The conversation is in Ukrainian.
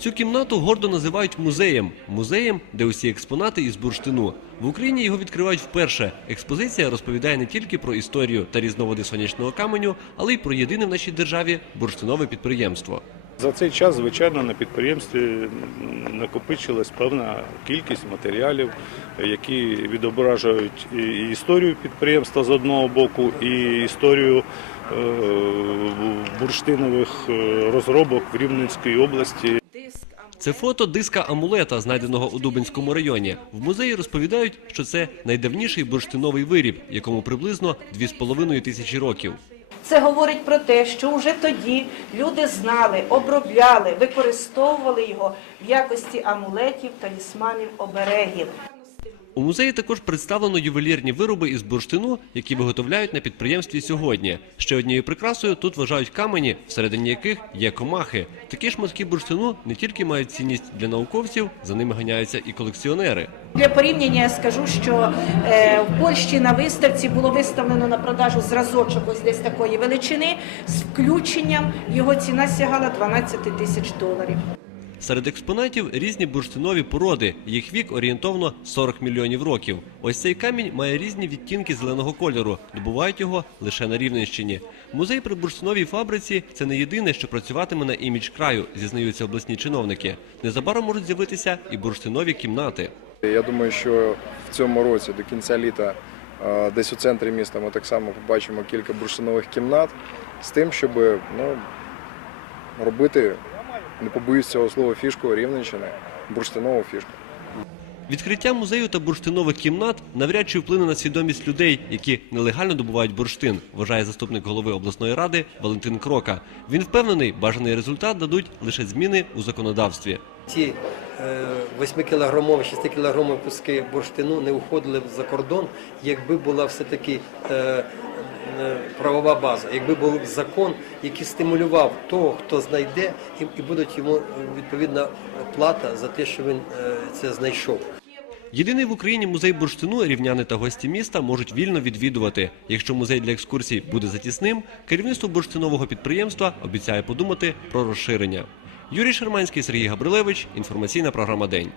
Цю кімнату гордо називають музеєм. Музеєм, де усі експонати із бурштину. В Україні його відкривають вперше. Експозиція розповідає не тільки про історію та різновиди сонячного каменю, але й про єдине в нашій державі бурштинове підприємство. За цей час, звичайно, на підприємстві накопичилась певна кількість матеріалів, які відображують і історію підприємства з одного боку, і історію е, бурштинових е, розробок в Рівненській області. Це фото диска амулета, знайденого у Дубинському районі. В музеї розповідають, що це найдавніший бурштиновий виріб, якому приблизно 2,5 тисячі років. Це говорить про те, що вже тоді люди знали, обробляли, використовували його в якості амулетів, талісманів, оберегів. У музеї також представлено ювелірні вироби із бурштину, які виготовляють на підприємстві сьогодні. Ще однією прикрасою тут вважають камені, всередині яких є комахи. Такі шматки бурштину не тільки мають цінність для науковців, за ними ганяються і колекціонери. Для порівняння я скажу, що е, в Польщі на виставці було виставлено на продажу зразочок ось десь такої величини з включенням. Його ціна сягала 12 тисяч доларів. Серед експонатів різні бурштинові породи. Їх вік орієнтовно 40 мільйонів років. Ось цей камінь має різні відтінки зеленого кольору. Добувають його лише на Рівненщині. Музей при бурштиновій фабриці це не єдине, що працюватиме на імідж краю, зізнаються обласні чиновники. Незабаром можуть з'явитися і бурштинові кімнати. Я думаю, що в цьому році до кінця літа е, десь у центрі міста ми так само побачимо кілька бурштинових кімнат з тим, щоб ну, робити, не побоюсь цього слова, фішку Рівненщини, бурштинову фішку. Відкриття музею та бурштинових кімнат навряд чи вплине на свідомість людей, які нелегально добувають бурштин, вважає заступник голови обласної ради Валентин Крока. Він впевнений, бажаний результат дадуть лише зміни у законодавстві. Ці 8-кілограмові, 6-кілограмові куски бурштину не уходили б за кордон, якби була все-таки е, е, правова база, якби був закон, який стимулював того, хто знайде, і, буде йому е, відповідна плата за те, що він е, це знайшов. Єдиний в Україні музей бурштину рівняни та гості міста можуть вільно відвідувати. Якщо музей для екскурсій буде затісним, керівництво бурштинового підприємства обіцяє подумати про розширення. Юрій Шерманський, Сергій Габрилевич. Інформаційна програма День.